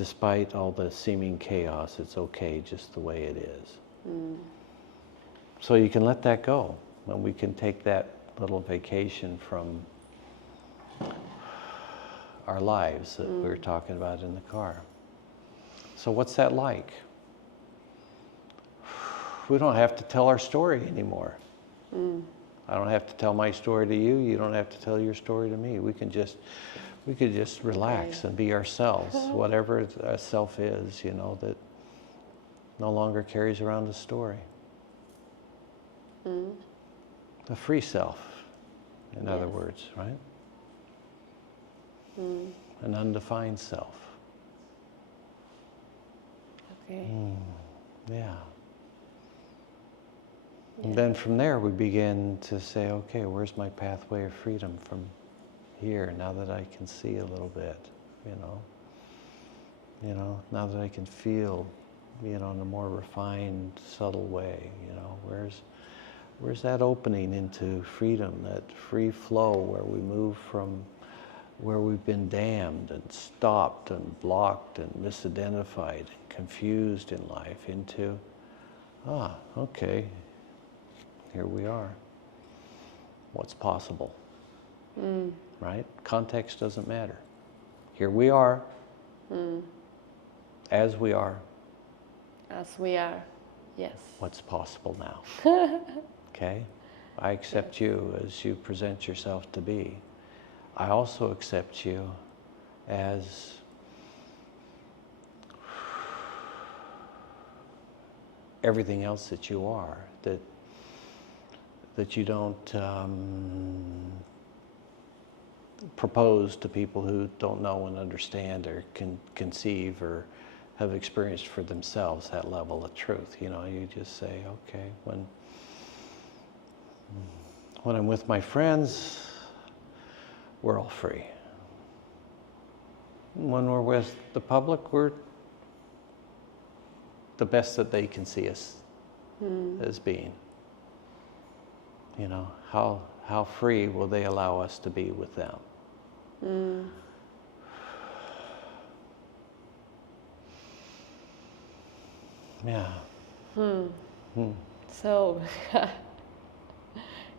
despite all the seeming chaos, it's okay just the way it is. So you can let that go, and we can take that little vacation from our lives that we were talking about in the car. So what's that like? We don't have to tell our story anymore. I don't have to tell my story to you. You don't have to tell your story to me. We could just relax and be ourselves, whatever a self is, you know, that no longer carries around a story. A free self, in other words, right? An undefined self. Okay. Yeah. And then from there we begin to say, okay, where's my pathway of freedom from here, now that I can see a little bit, you know, now that I can feel, you know, in a more refined, subtle way, you know, where's that opening into freedom, that free flow where we move from where we've been damned and stopped and blocked and misidentified and confused in life into, okay, here we are. What's possible? Right? Context doesn't matter. Here we are, as we are. As we are, yes. What's possible now? Okay? I accept you as you present yourself to be. I also accept you as everything else that you are, that you don't propose to people who don't know and understand or can conceive or have experienced for themselves that level of truth. You know, you just say, okay, when I'm with my friends, we're all free. When we're with the public, we're the best that they can see us as being. You know, how free will they allow us to be with them? Yeah. So,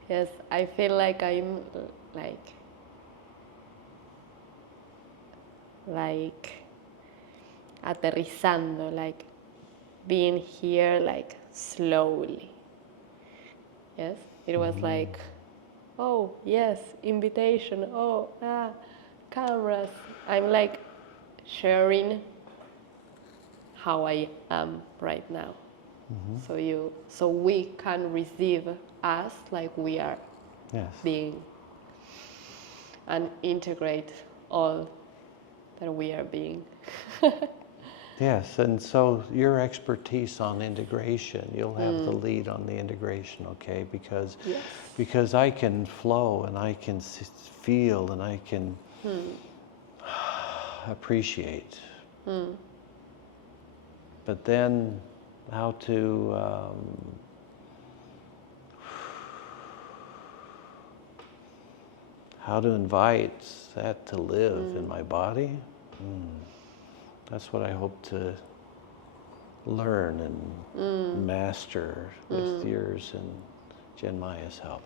yes, I feel like I'm like aterrizando, like being here, like slowly. Yes, it was like, oh yes, invitation. Oh, cameras. I'm like sharing how I am right now. So we can receive us like we are being, and integrate all that we are being. Yes, and so your expertise on integration, you'll have the lead on the integration, okay? Because I can flow and I can feel and I can appreciate. But then how to invite that to live in my body? That's what I hope to learn and master with yours and Jen Maya's help.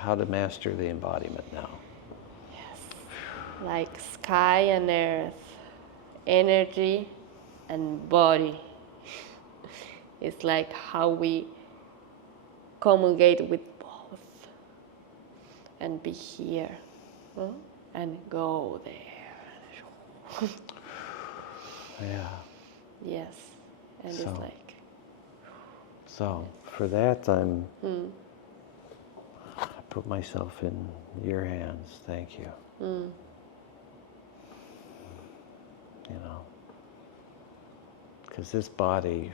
How to master the embodiment now. Yes, like sky and earth, energy and body. It's like how we communicate with both and be here and go there. Yeah. Yes, and it's like. So for that, I put myself in your hands. Thank you. You know, because this body,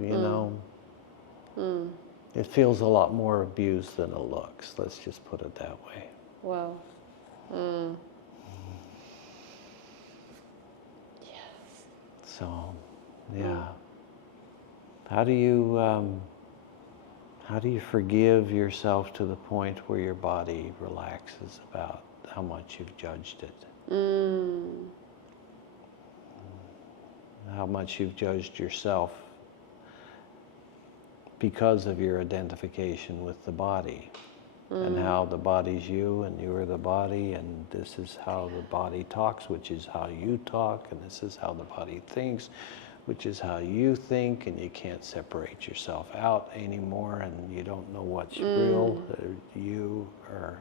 you know, it feels a lot more abused than it looks. Let's just put it that way. Wow. So, yeah. How do you forgive yourself to the point where your body relaxes about how much you've judged it? How much you've judged yourself because of your identification with the body. And how the body's you and you are the body, and this is how the body talks, which is how you talk, and this is how the body thinks, which is how you think, and you can't separate yourself out anymore, and you don't know what's real, you are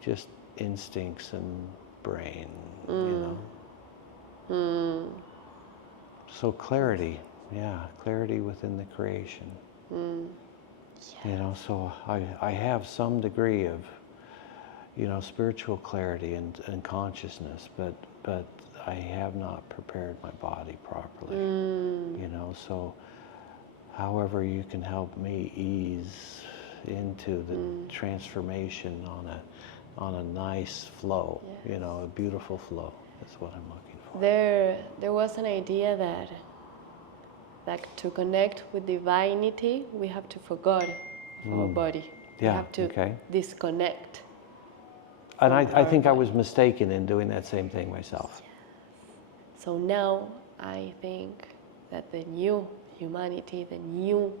just instincts and brain, you know. So clarity, clarity within the creation. You know, so I have some degree of, you know, spiritual clarity and consciousness, but I have not prepared my body properly. You know, so however you can help me ease into the transformation on a nice flow, you know, a beautiful flow. That's what I'm looking for. There was an idea that to connect with divinity, we have to forget our body. We have to disconnect. And I think I was mistaken in doing that same thing myself. So now I think that the new humanity, the new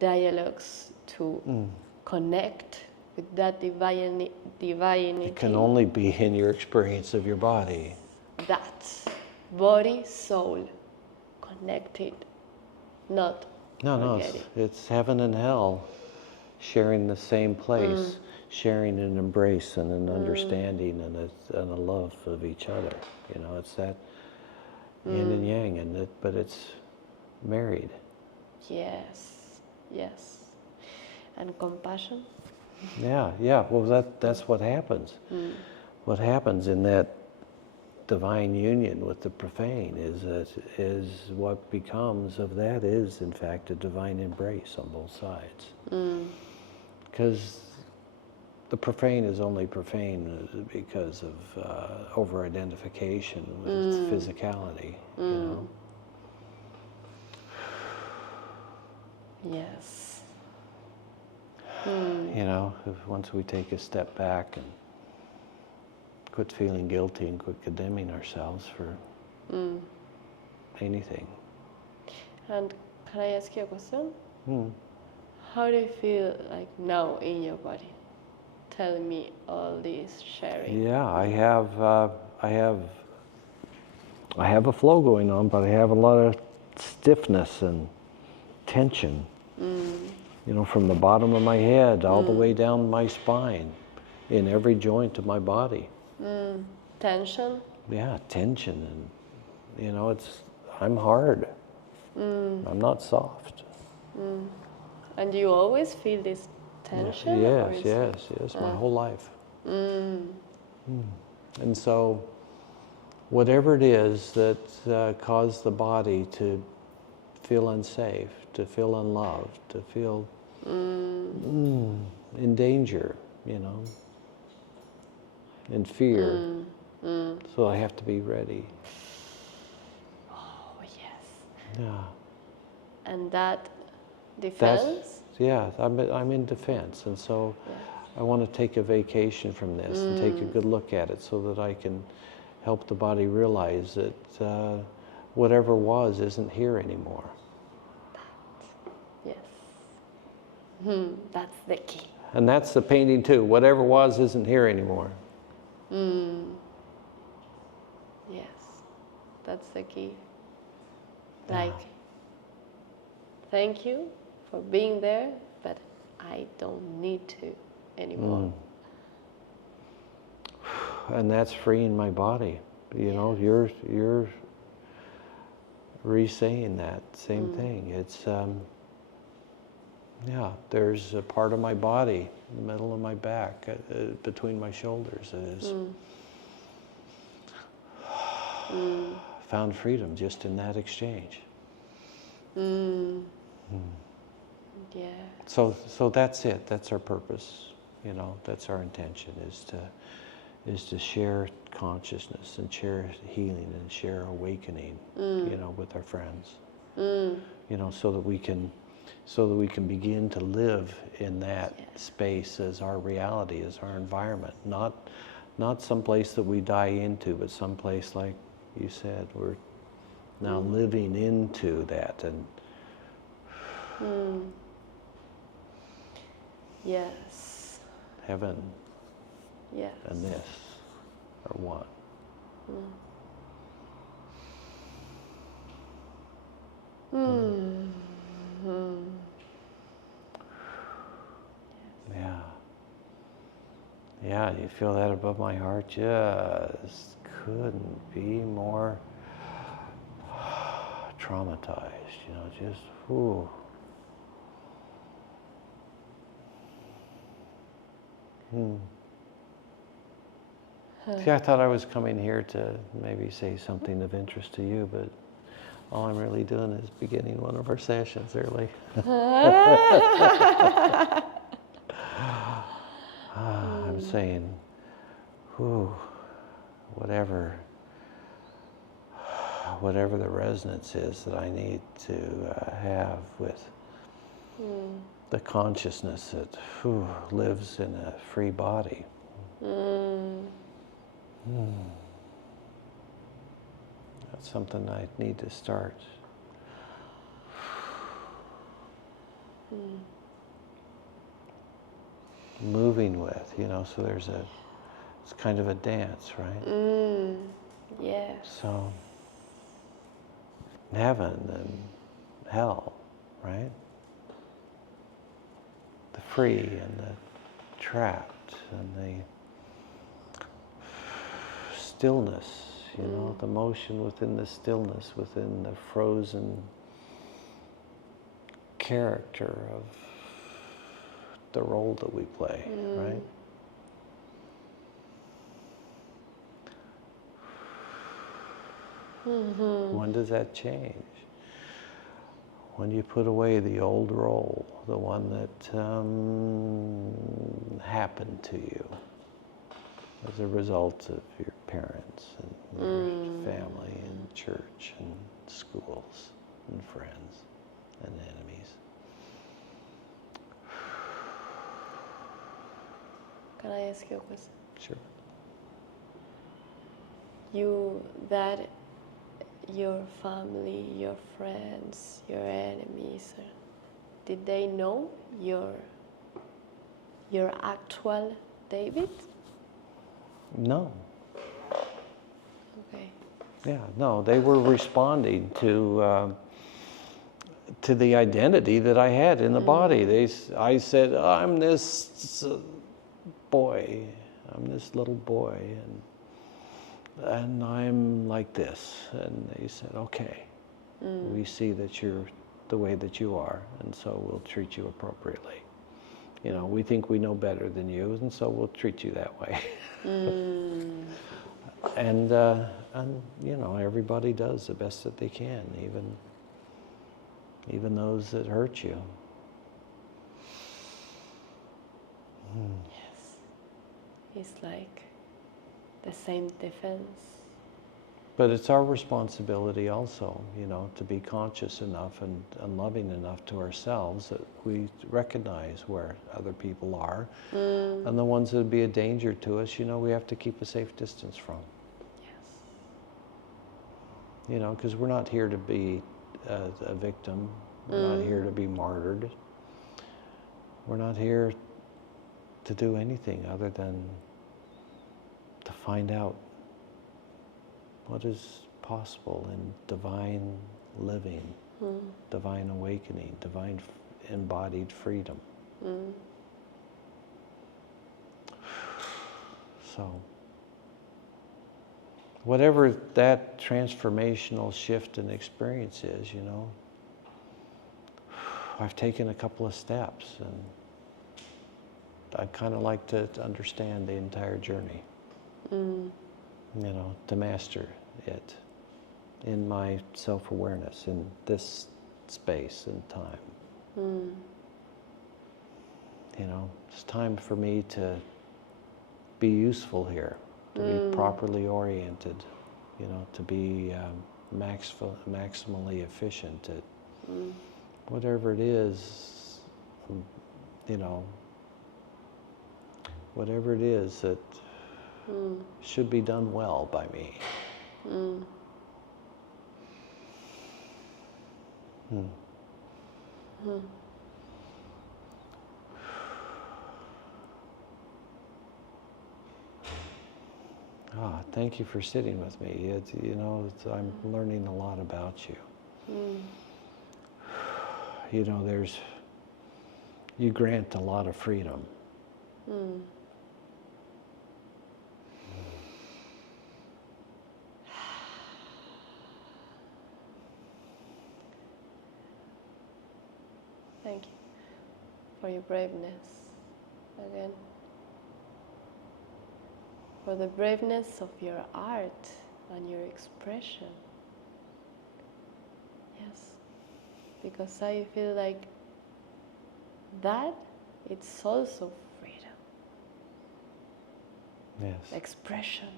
dialogues to connect with that divinity. It can only be in your experience of your body. That body, soul, connected, not No, it's heaven and hell sharing the same place, sharing an embrace and an understanding and a love of each other. You know, it's that yin and yang, but it's married. Yes, yes. And compassion? Yeah. Well, that's what happens. What happens in that divine union with the profane is what becomes of that is, in fact, a divine embrace on both sides. Because the profane is only profane because of over-identification with physicality, you know? Yes. You know, once we take a step back and quit feeling guilty and quit condemning ourselves for anything. And can I ask you a question? How do you feel like now in your body? Tell me all this sharing. Yeah, I have a flow going on, but I have a lot of stiffness and tension. You know, from the bottom of my head all the way down my spine, in every joint of my body. Tension? Yeah, tension, and you know, I'm hard. I'm not soft. And you always feel this tension? Yes, my whole life. And so, whatever it is that caused the body to feel unsafe, to feel unloved, to feel in danger, you know, in fear. So I have to be ready. Oh, yes. Yeah. And that defense? I'm in defense, and so I want to take a vacation from this and take a good look at it so that I can help the body realize that whatever was isn't here anymore. Yes. That's the key. And that's the painting too. Whatever was isn't here anymore. Yes, that's the key. Like, thank you for being there, but I don't need to anymore. And that's freeing my body. You know, you're re-saying that same thing. It's there's a part of my body, in the middle of my back, between my shoulders, that is found freedom just in that exchange. Yeah. So that's it. That's our purpose. You know, that's our intention, is to share consciousness and share healing and share awakening, you know, with our friends. You know, so that we can begin to live in that space as our reality, as our environment, not some place that we die into, but some place, like you said, we're now living into that. And yes, heaven yes, and this are one. Yeah. Yeah, you feel that above my heart? Just couldn't be more traumatized, you know, just, whew. See, I thought I was coming here to maybe say something of interest to you, but all I'm really doing is beginning one of our sessions early. I'm saying, whew, whatever the resonance is that I need to have with the consciousness that lives in a free body. That's something I need to start. Moving with, you know, so it's kind of a dance, right? Yes. So, heaven and hell, right? The free and the trapped and the stillness, you know, the motion within the stillness, within the frozen character of the role that we play, right? When does that change? When you put away the old role, the one that happened to you as a result of your parents and your family and church and schools and friends and enemies. Can I ask you a question? Sure. Your family, your friends, your enemies, did they know your actual David? No. Okay. Yeah, no, they were responding to the identity that I had in the body. I said, I'm this boy, I'm this little boy, and I'm like this. And they said, okay, we see that you're the way that you are, and so we'll treat you appropriately. You know, we think we know better than you, and so we'll treat you that way. And you know, everybody does the best that they can, even those that hurt you. Yes. It's like the same defense. But it's our responsibility also, you know, to be conscious enough and loving enough to ourselves that we recognize where other people are. And the ones that would be a danger to us, you know, we have to keep a safe distance from. Yes. You know, because we're not here to be a victim. We're not here to be martyred. We're not here to do anything other than to find out what is possible in divine living, divine awakening, divine embodied freedom. So, whatever that transformational shift in experience is, you know, I've taken a couple of steps, and I'd kind of like to understand the entire journey, you know, to master it in my self-awareness, in this space and time. You know, it's time for me to be useful here, to be properly oriented, you know, to be maximally efficient at whatever it is, you know, whatever it is that should be done well by me. Ah, thank you for sitting with me. I'm learning a lot about you. You grant a lot of freedom. Thank you for your braveness again. For the braveness of your art and your expression. Yes. Because I feel like that it's also freedom. Yes. Expression.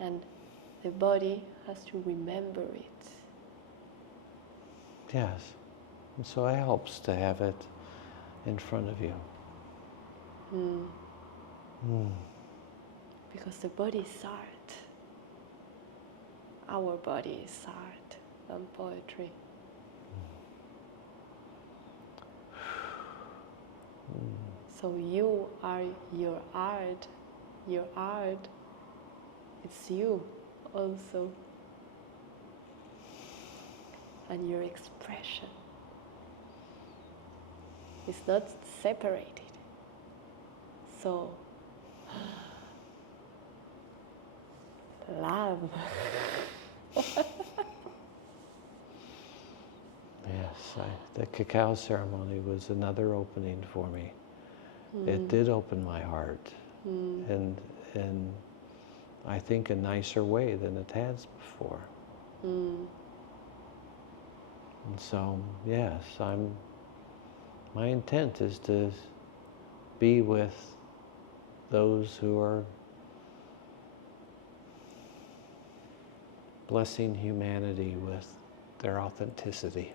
And the body has to remember it. Yes. And so it helps to have it in front of you. Because the body is art. Our body is art and poetry. So you are your art. Your art, it's you also. And your expression is not separated. So, love. Yes, the cacao ceremony was another opening for me. It did open my heart, and I think a nicer way than it has before. And so, yes, my intent is to be with those who are blessing humanity with their authenticity.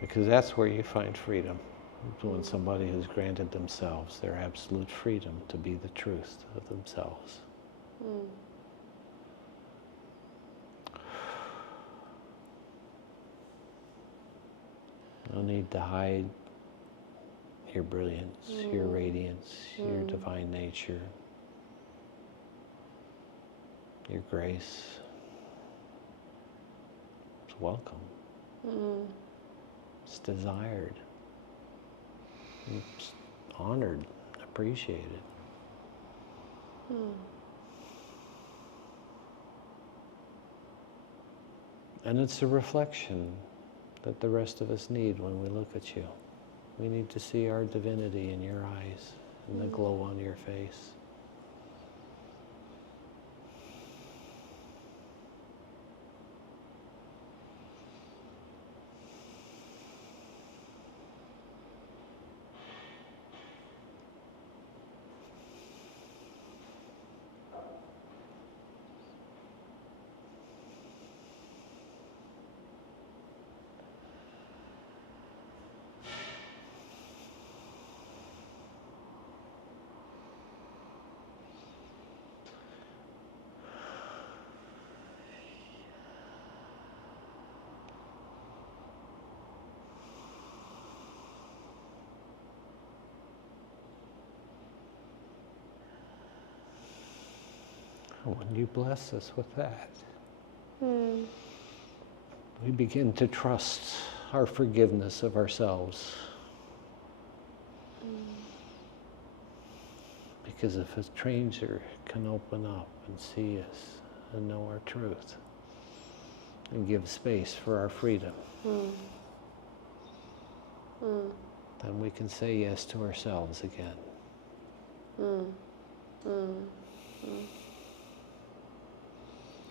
Because that's where you find freedom. When somebody has granted themselves their absolute freedom to be the truth of themselves. No need to hide your brilliance, your radiance, your divine nature, your grace. It's welcome. It's desired. It's honored, appreciated. And it's a reflection that the rest of us need when we look at you. We need to see our divinity in your eyes and the glow on your face. When you bless us with that, we begin to trust our forgiveness of ourselves. Because if a stranger can open up and see us and know our truth and give space for our freedom, then we can say yes to ourselves again.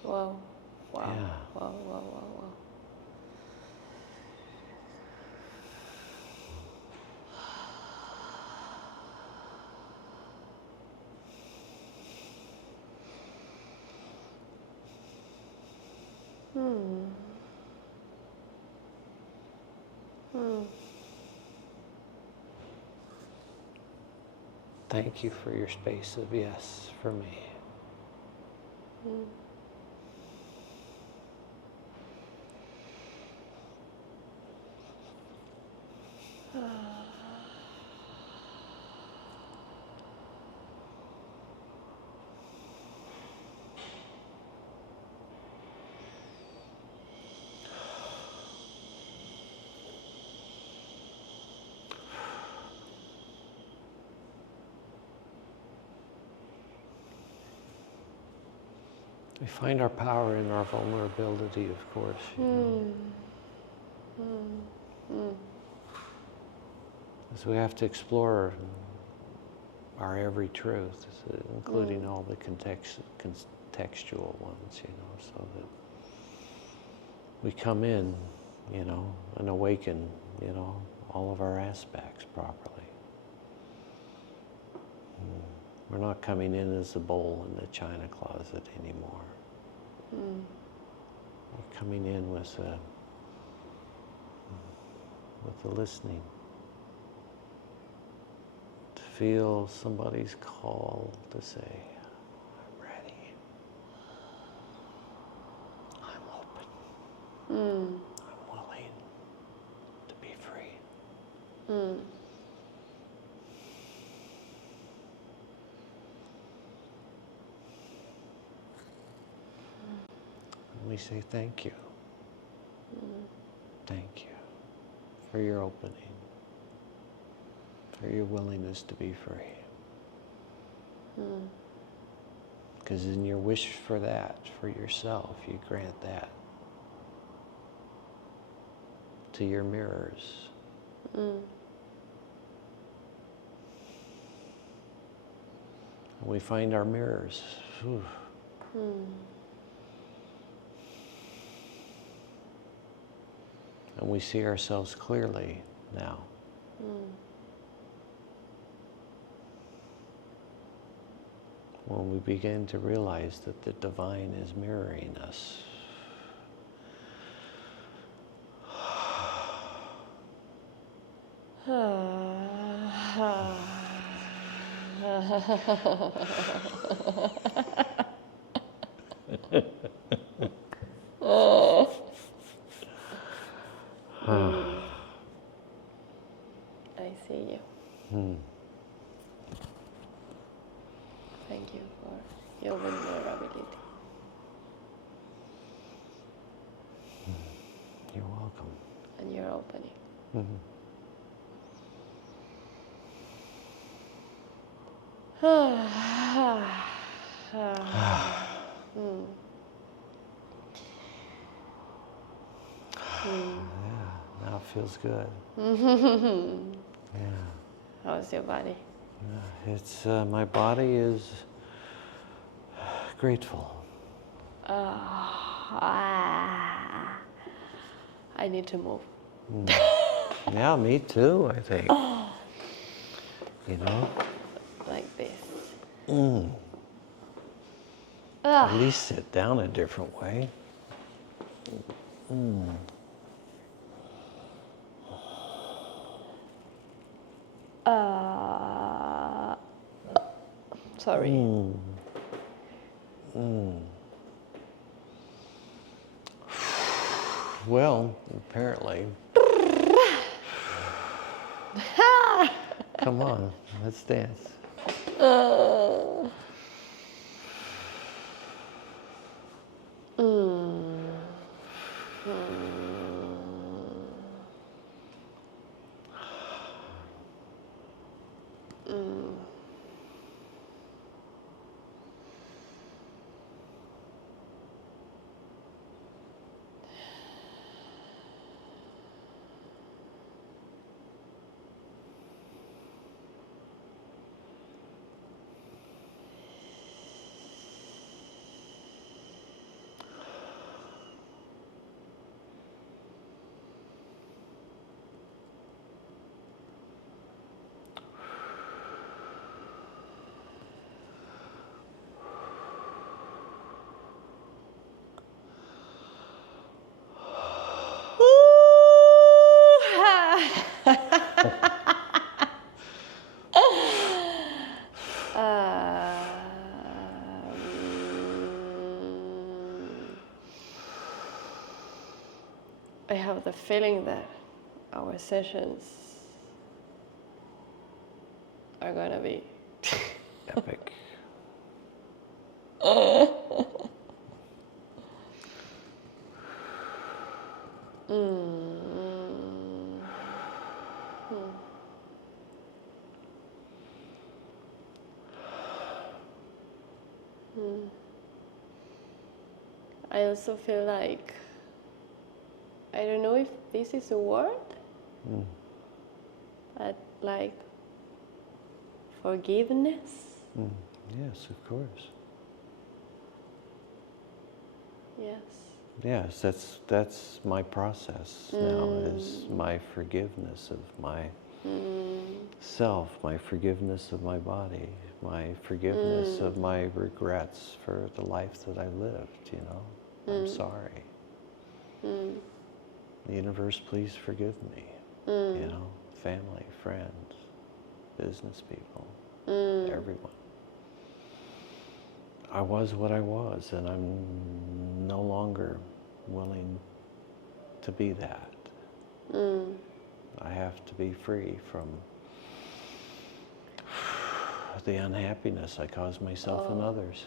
Wow. Wow. Yeah. Wow, wow, wow, wow. Hmm. Hmm. Thank you for your space of yes for me. Hmm. We find our power in our vulnerability, of course. You know. So we have to explore our every truth, including all the contextual ones, you know, so that we come in, you know, and awaken, you know, all of our aspects properly. We're not coming in as a bowl in the china closet anymore. We're coming in with the listening. To feel somebody's call to say, I'm ready. I'm open. I'm willing to be free. And we say thank you. Thank you for your opening, for your willingness to be free. Because in your wish for that, for yourself, you grant that to your mirrors. And we find our mirrors. And we see ourselves clearly now. When we begin to realize that the divine is mirroring us. I see you. Thank you for your vulnerability. You're welcome. And your opening. Yeah, now it feels good. Yeah. How's your body? Yeah, it's my body is grateful. I need to move. Yeah, me too, I think. You know? Like this. At least sit down a different way. Sorry. Well, apparently. Come on, let's dance. I have the feeling that our sessions are gonna be epic. I also feel like, I don't know if this is a word, but like forgiveness. Yes, of course. Yes. Yes, that's my process now, is my forgiveness of my self, my forgiveness of my body, my forgiveness of my regrets for the life that I lived, you know. I'm sorry. The universe, please forgive me. You know, family, friends, business people, everyone. I was what I was, and I'm no longer willing to be that. I have to be free from the unhappiness I caused myself and others.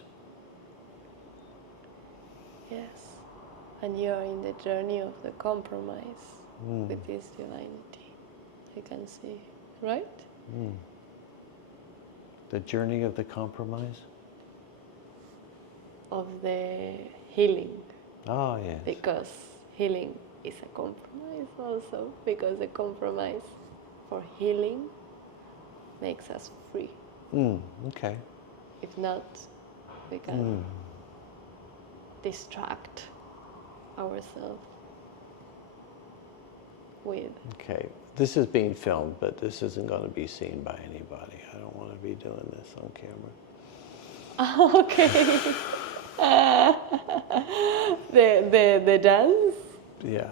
Yes. And you're in the journey of the compromise with this divinity. I can see, right? The journey of the compromise? Of the healing. Oh, yes. Because healing is a compromise also. Because the compromise for healing makes us free. Okay. If not, we can distract ourselves with. Okay. This is being filmed, but this isn't going to be seen by anybody. I don't want to be doing this on camera. Okay. The dance? Yeah.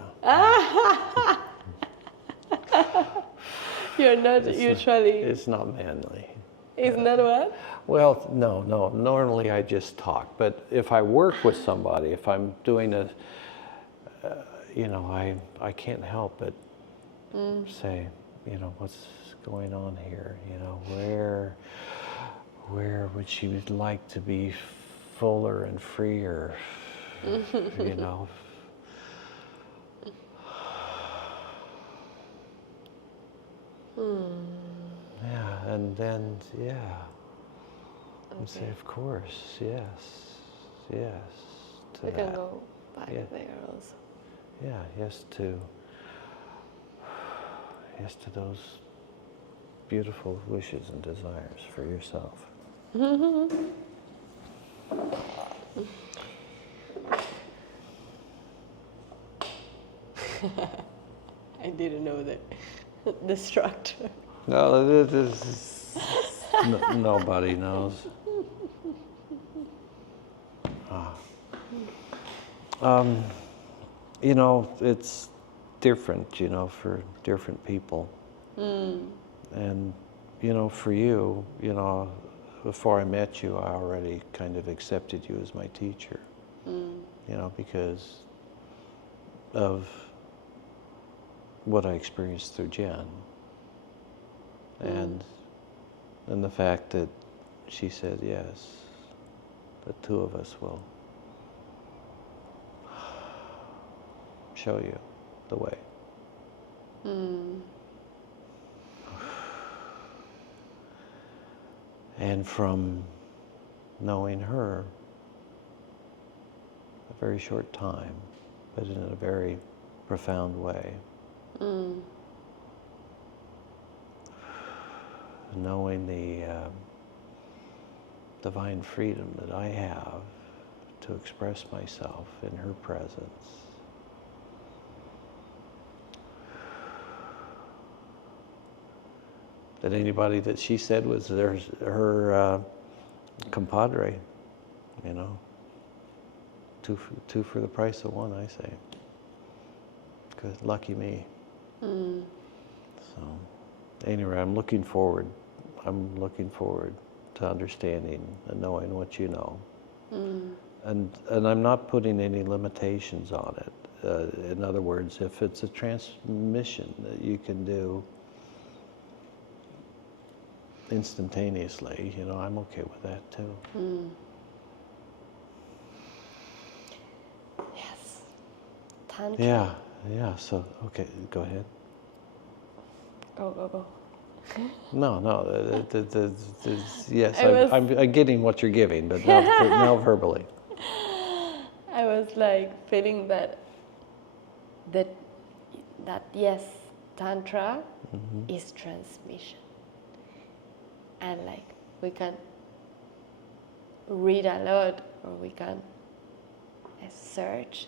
You're not usually. It's not manly. It's not what? Well, no. Normally I just talk. But if I work with somebody, if I'm doing a, you know, I can't help but say, you know, what's going on here? You know, where would she like to be fuller and freer? You know. Yeah, and then, yeah. And say, of course, yes. To We that. can go back there also. Yeah, yes to those beautiful wishes and desires for yourself. I didn't know the structure. No, nobody knows. You know, it's different, you know, for different people. And, you know, for you, you know, before I met you, I already kind of accepted you as my teacher. You know, because of what I experienced through Jen. And the fact that she said, yes, the two of us will show you the way. And from knowing her a very short time, but in a very profound way, knowing the divine freedom that I have to express myself in her presence, that anybody that she said was her compadre, you know, two for the price of one, I say. Good, lucky me. So, anyway, I'm looking forward to understanding and knowing what you know. And I'm not putting any limitations on it. In other words, if it's a transmission that you can do instantaneously, I'm okay with that too. Yes. Tantra. Yeah. So, okay, go ahead. Go. No. Yes, I'm getting what you're giving, but now verbally. I was like feeling that yes, Tantra is transmission. And like we can read a lot or we can search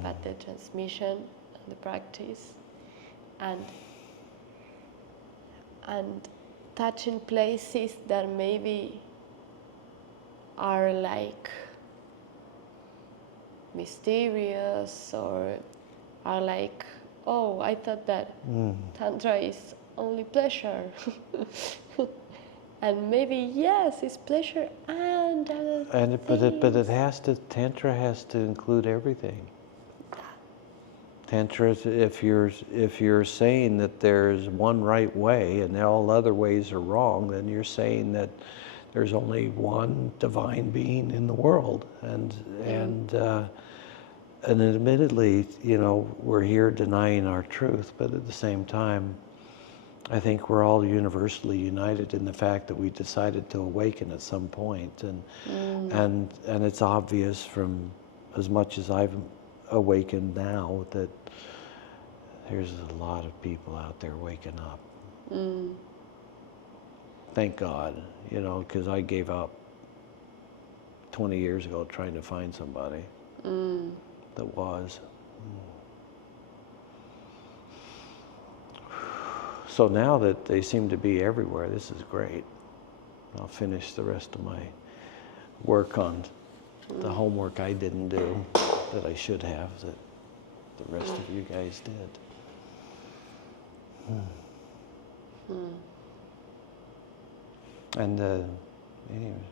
about the transmission and the practice and touching places that maybe are like mysterious or are like, oh, I thought that Tantra is only pleasure. And maybe yes, it's pleasure and other things. But it has to, Tantra has to include everything. Tantra, if you're saying that there's one right way and all other ways are wrong, then you're saying that there's only one divine being in the world, and admittedly, we're here denying our truth, but at the same time, I think we're all universally united in the fact that we decided to awaken at some point, and it's obvious from as much as I've awakened now that there's a lot of people out there waking up. Thank God, because I gave up 20 years ago trying to find somebody that was. So now that they seem to be everywhere, this is great. I'll finish the rest of my work on the homework I didn't do that I should have, that the rest of you guys did. And anyway,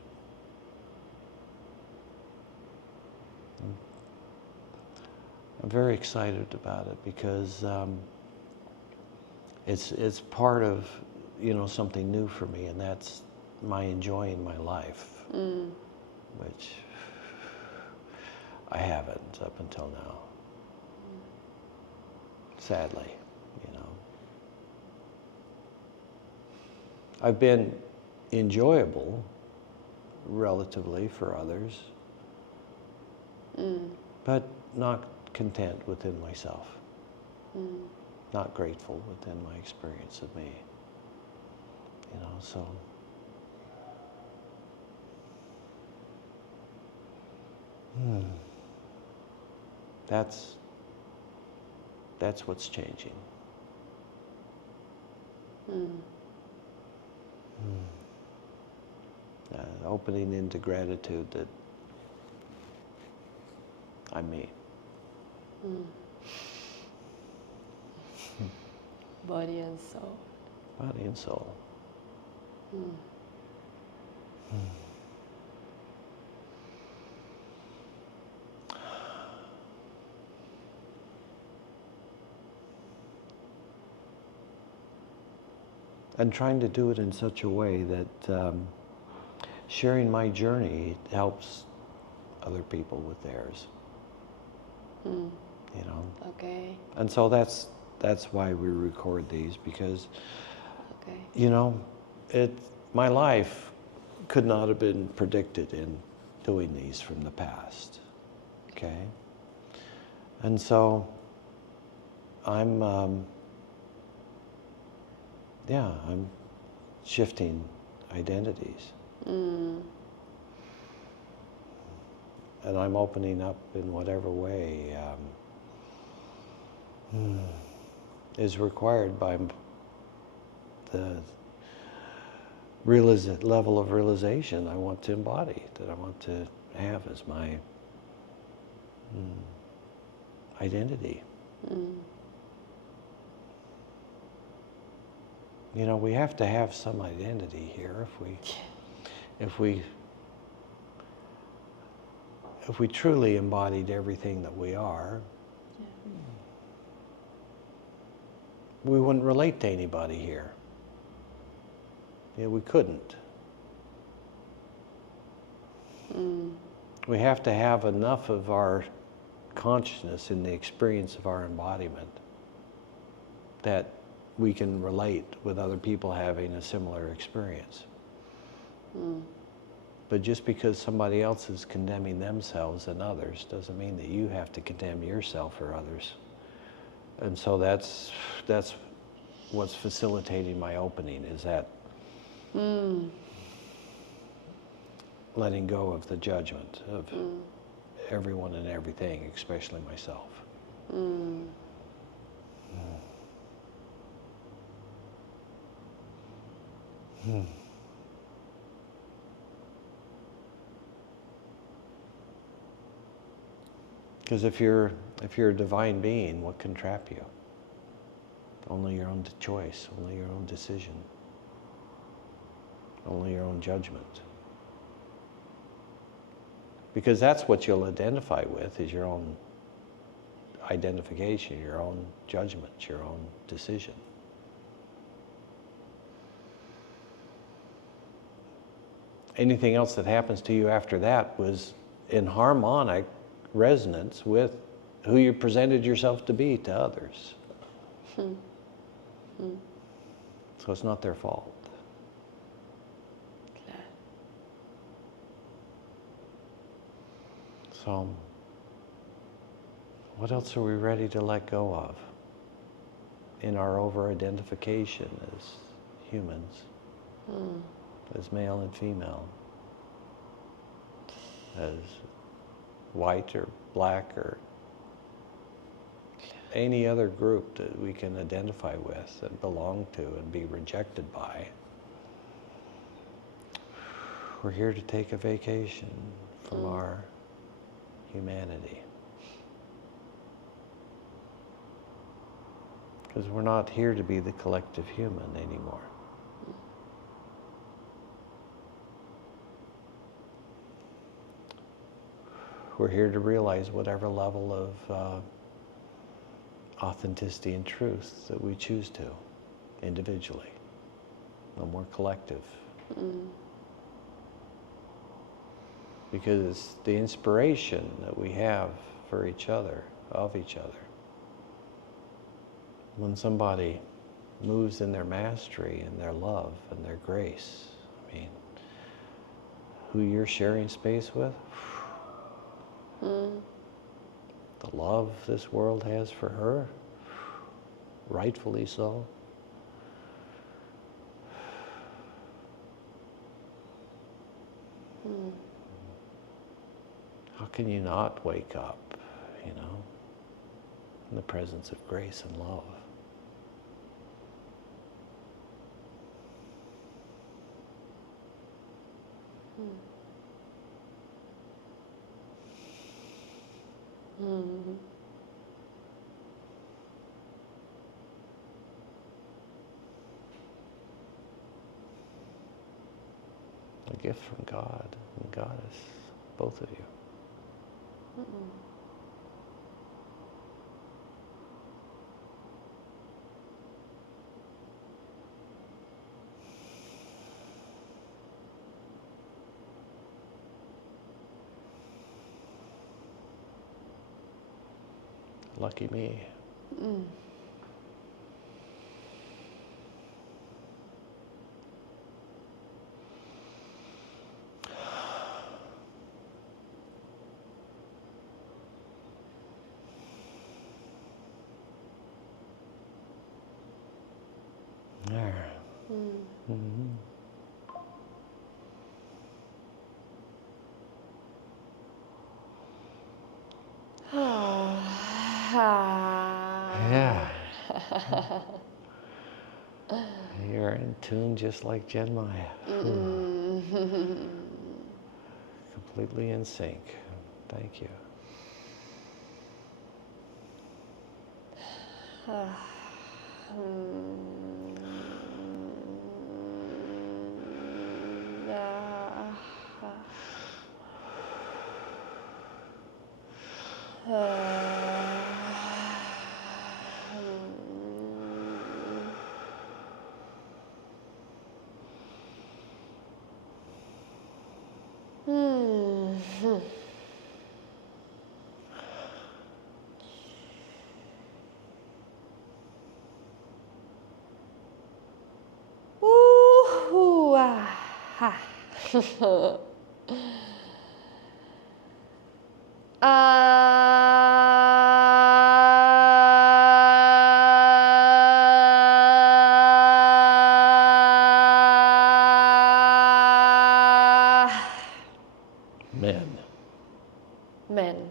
I'm very excited about it because it's part of something new for me, and that's my enjoying my life, which I haven't up until now. Sadly, I've been enjoyable relatively for others, but not content within myself, not grateful within my experience of me, so that's what's changing. Opening into gratitude that I'm me. Body and soul. Body and soul. And trying to do it in such a way that sharing my journey helps other people with theirs. Okay. And so that's why we record these, because my life could not have been predicted in doing these from the past. Okay? And so I'm shifting identities. And I'm opening up in whatever way is required by the level of realization I want to embody, that I want to have as my identity. We have to have some identity here if we truly embodied everything that we are, we wouldn't relate to anybody here. Yeah, we couldn't. We have to have enough of our consciousness in the experience of our embodiment that we can relate with other people having a similar experience. But just because somebody else is condemning themselves and others doesn't mean that you have to condemn yourself or others. And so that's what's facilitating my opening, is that letting go of the judgment of everyone and everything, especially myself. Because if you're a divine being, what can trap you? Only your own choice, only your own decision, only your own judgment. Because that's what you'll identify with, is your own identification, your own judgment, your own decision. Anything else that happens to you after that was in harmonic resonance with who you presented yourself to be to others. So it's not their fault. So, what else are we ready to let go of in our over-identification as humans, as male and female, as white or black or any other group that we can identify with and belong to and be rejected by? We're here to take a vacation from our humanity. Because we're not here to be the collective human anymore. We're here to realize whatever level of authenticity and truth that we choose to, individually. No more collective. Because it's the inspiration that we have for each other, of each other. When somebody moves in their mastery and their love and their grace, I mean, who you're sharing space with, the love this world has for her, rightfully so. How can you not wake up, you know, in the presence of grace and love? A gift from God and Goddess, both of you. Lucky me. There. Yeah. You're in tune just like Jeremiah. Completely in sync. Thank you. Ooh, ah, ha. Men. Men.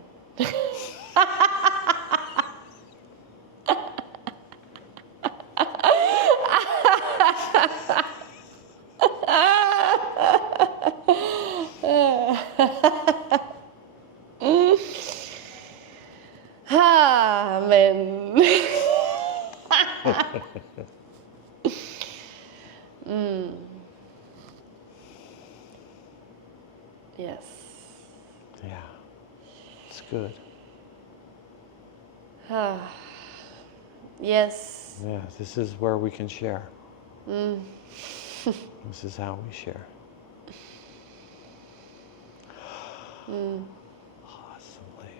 Ah, men. Yes. Yeah, it's good. Yes. Yeah, this is where we can share. This is how we share. Awesomely.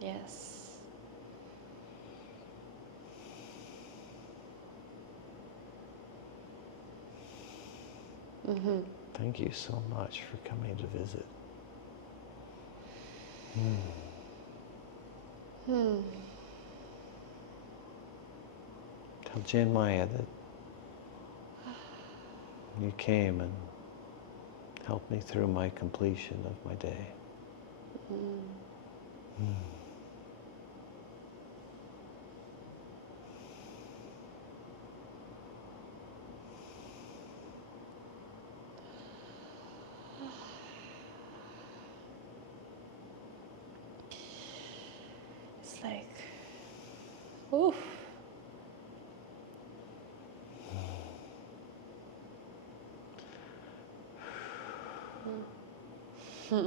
Yes. Thank you so much for coming to visit. Tell Jan Maya that you came and helped me through my completion of my day. It's like, oof. Yeah.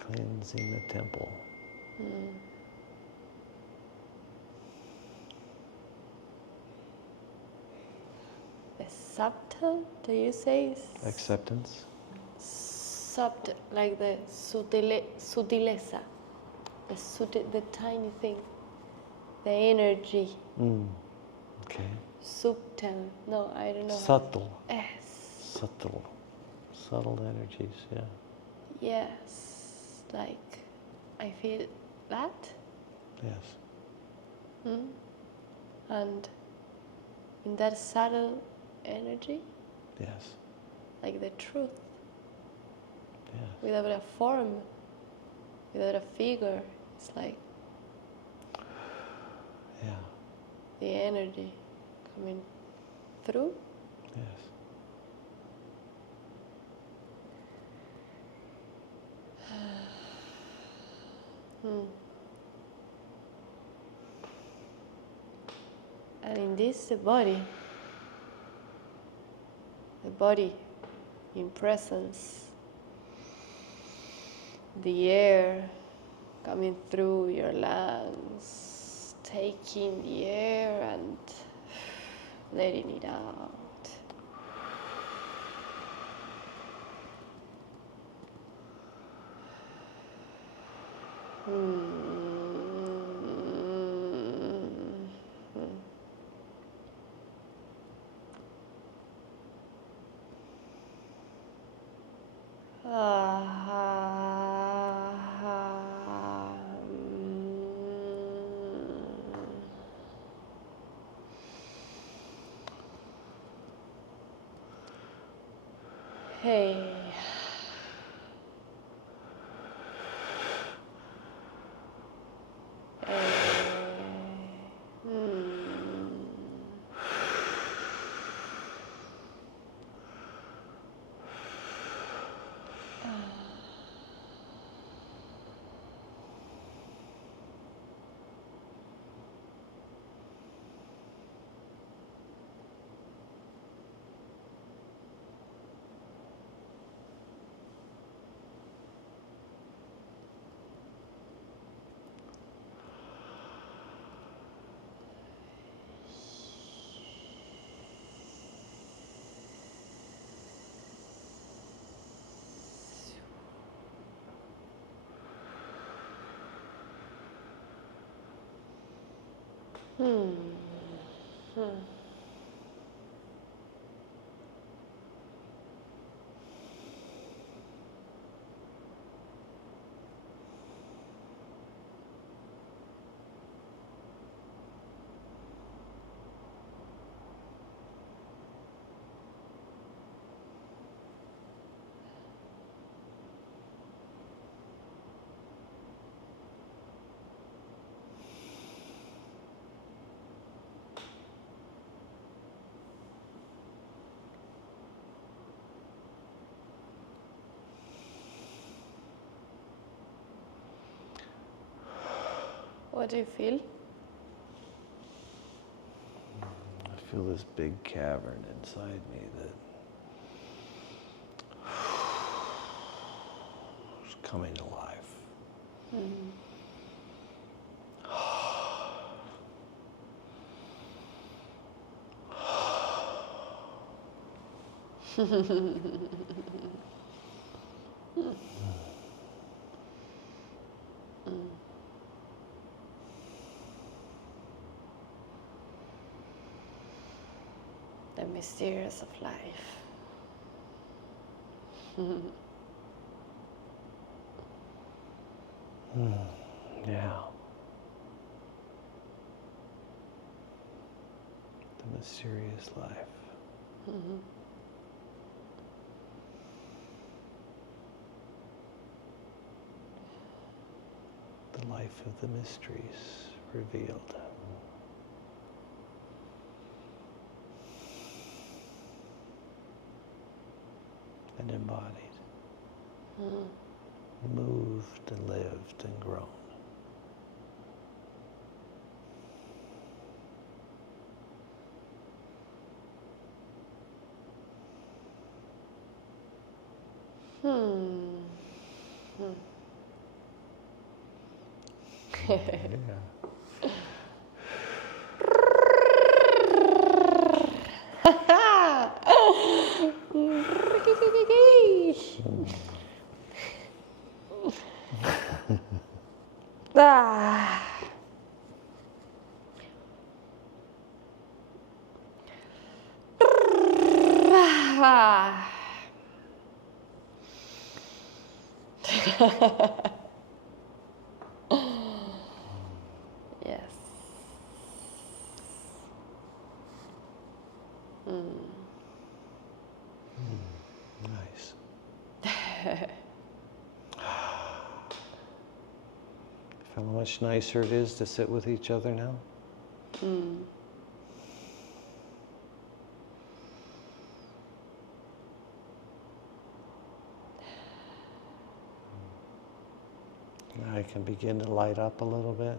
Cleansing the temple. The subtle, do you say? Acceptance. Subtle, like the sutileza, the tiny thing, the energy. Okay. Subtle, no, I don't know. Subtle. Yes. Subtle. Subtle energies, yeah. Yes, like I feel that. Yes. And in that subtle energy, Yes. like the truth, Yes. without a form, without a figure, it's like Yeah. the energy coming through. Yes. And in this, the body in presence, the air coming through your lungs, taking the air and letting it out. Hey. What do you feel? I feel this big cavern inside me that is coming to life. The mysterious of life. Yeah. The mysterious life. The life of the mysteries revealed. And embodied. Moved and lived and grown. Yeah. Ah. Ah. Yes. Nice. Feel how much nicer it is to sit with each other now? Now I can begin to light up a little bit.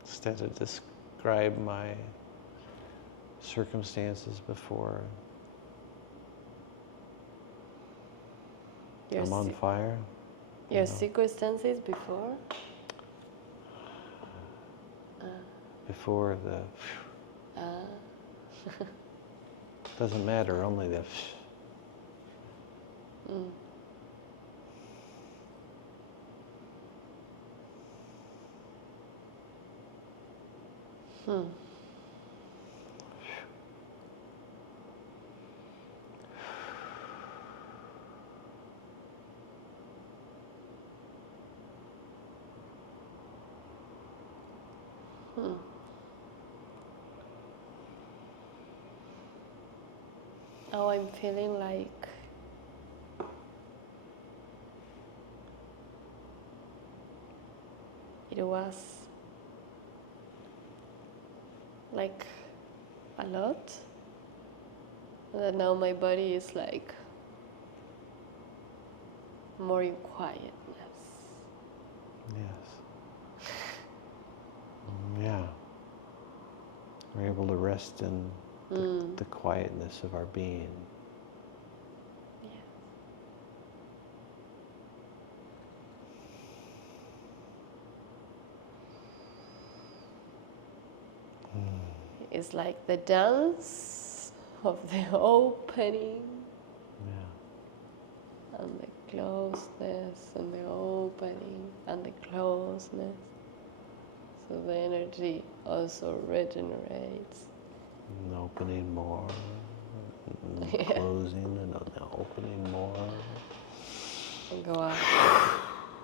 Instead of describe my circumstances before I'm on fire. Your circumstances before? Before the doesn't matter, only the Now I'm feeling like it was like a lot, and that now my body is like more in quietness. Yes. Yeah. We're able to rest in the quietness of our being. Yeah. It's like the dance of the opening and the closeness and the opening and the closeness. So the energy also regenerates. And opening more, and closing, and opening more. And go out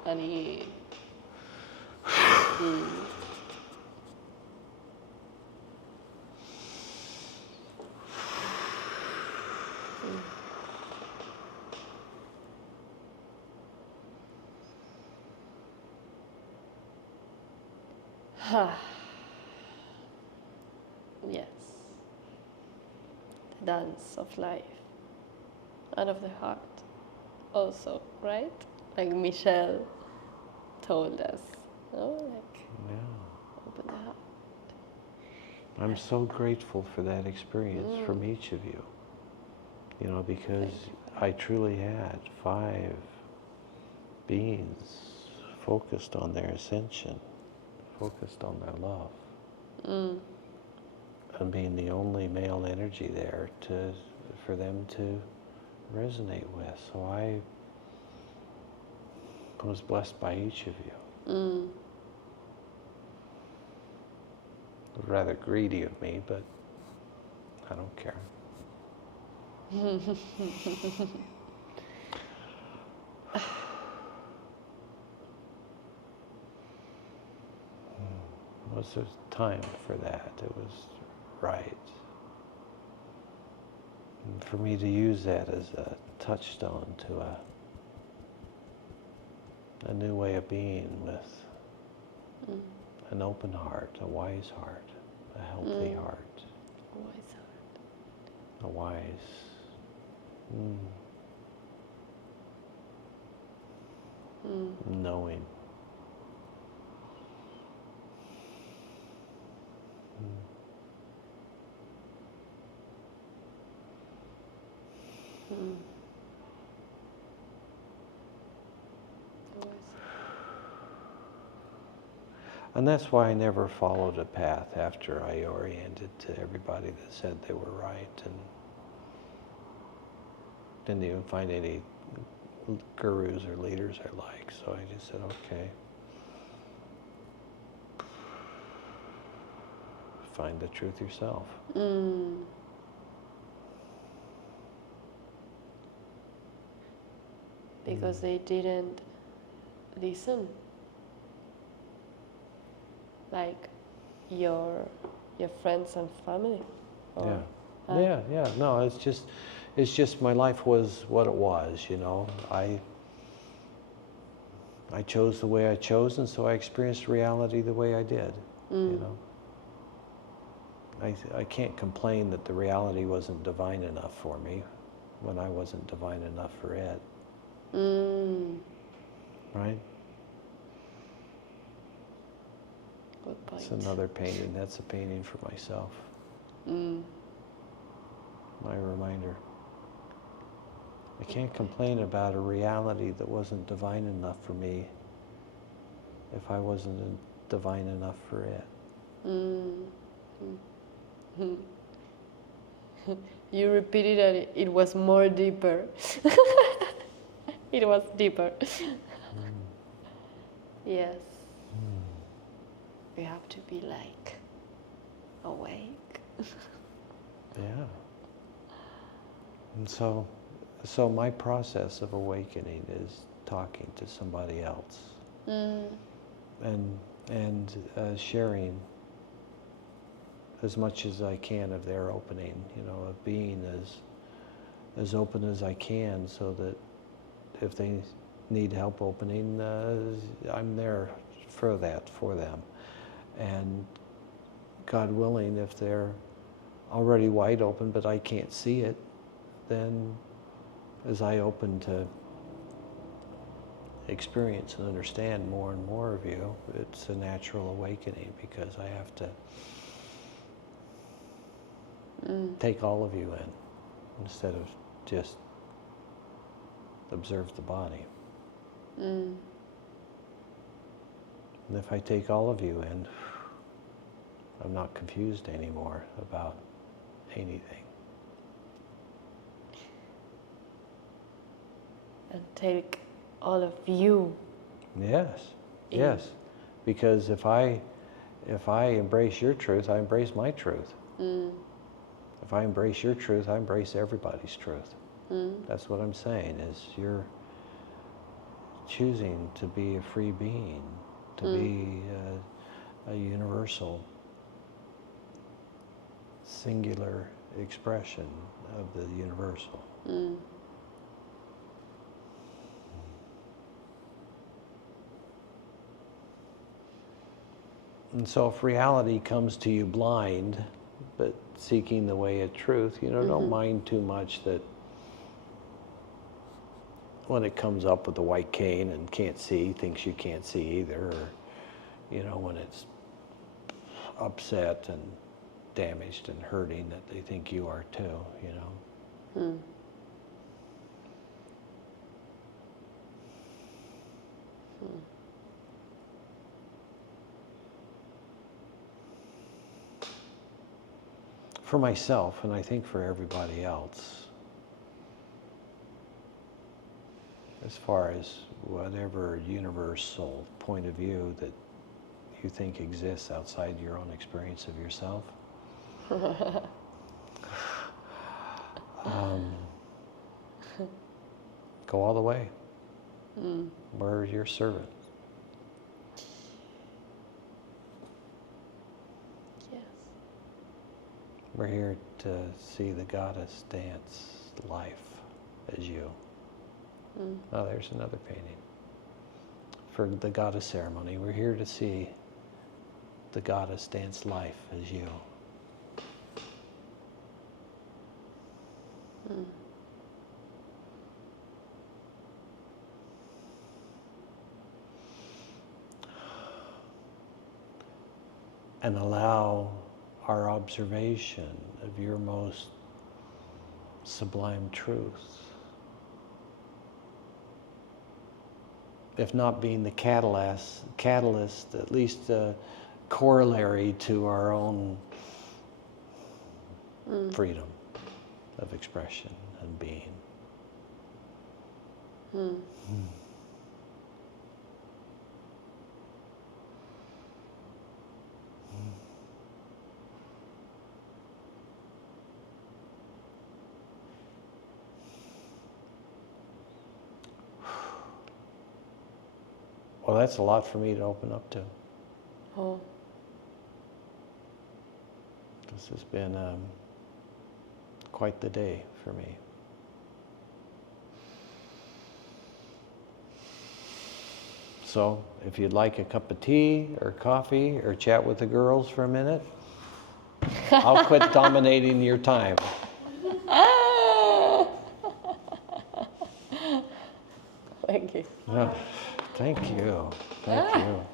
and eat. Yes. The dance of life and of the heart also, right? Like Michelle told us, open the heart. I'm so grateful for that experience from each of you. You know, because I truly had 5 beings focused on their ascension, focused on their love, and being the only male energy there for them to resonate with. So I was blessed by each of you. Rather greedy of me, but I don't care. It was a time for that. It was right. And for me to use that as a touchstone to a new way of being with an open heart, a wise heart, a healthy heart. A wise heart. A wise. Knowing. And that's why I never followed a path after I oriented to everybody that said they were right, and didn't even find any gurus or leaders I like. So I just said, okay, find the truth yourself. Because they didn't listen. Like your friends and family. Or, Yeah. No, it's just my life was what it was, you know. I chose the way I chose, and so I experienced reality the way I did, you know. I can't complain that the reality wasn't divine enough for me when I wasn't divine enough for it. Right? Good point. It's another painting. That's a painting for myself. My reminder. I can't complain about a reality that wasn't divine enough for me if I wasn't divine enough for it. You repeated that it was more deeper. It was deeper. Yes. We have to be like awake. Yeah. And so my process of awakening is talking to somebody else and sharing as much as I can of their opening, you know, of being as open as I can, so that if they need help opening, I'm there for them. And God willing, if they're already wide open but I can't see it, then as I open to experience and understand more and more of you, it's a natural awakening, because I have to take all of you in instead of just observe the body. And if I take all of you in, I'm not confused anymore about anything. And take all of you. Yes, yes. Because if I embrace your truth, I embrace my truth. If I embrace your truth, I embrace everybody's truth. That's what I'm saying, is you're choosing to be a free being, to be a universal, singular expression of the universal. And so if reality comes to you blind, but seeking the way of truth, don't mind too much that when it comes up with the white cane and can't see, thinks you can't see either, or, when it's upset and damaged and hurting, that they think you are too, For myself, and I think for everybody else, as far as whatever universal point of view that you think exists outside your own experience of yourself, go all the way. We're your servant. Yes. We're here to see the goddess dance life as you. Oh, there's another painting. For the goddess ceremony, we're here to see the goddess dance life as you. And allow our observation of your most sublime truth, if not being the catalyst, at least a corollary to our own freedom of expression and being. Well, that's a lot for me to open up to. Oh. This has been quite the day for me. So, if you'd like a cup of tea or coffee or chat with the girls for a minute, I'll quit dominating your time. Thank you. Oh, thank you. Thank you.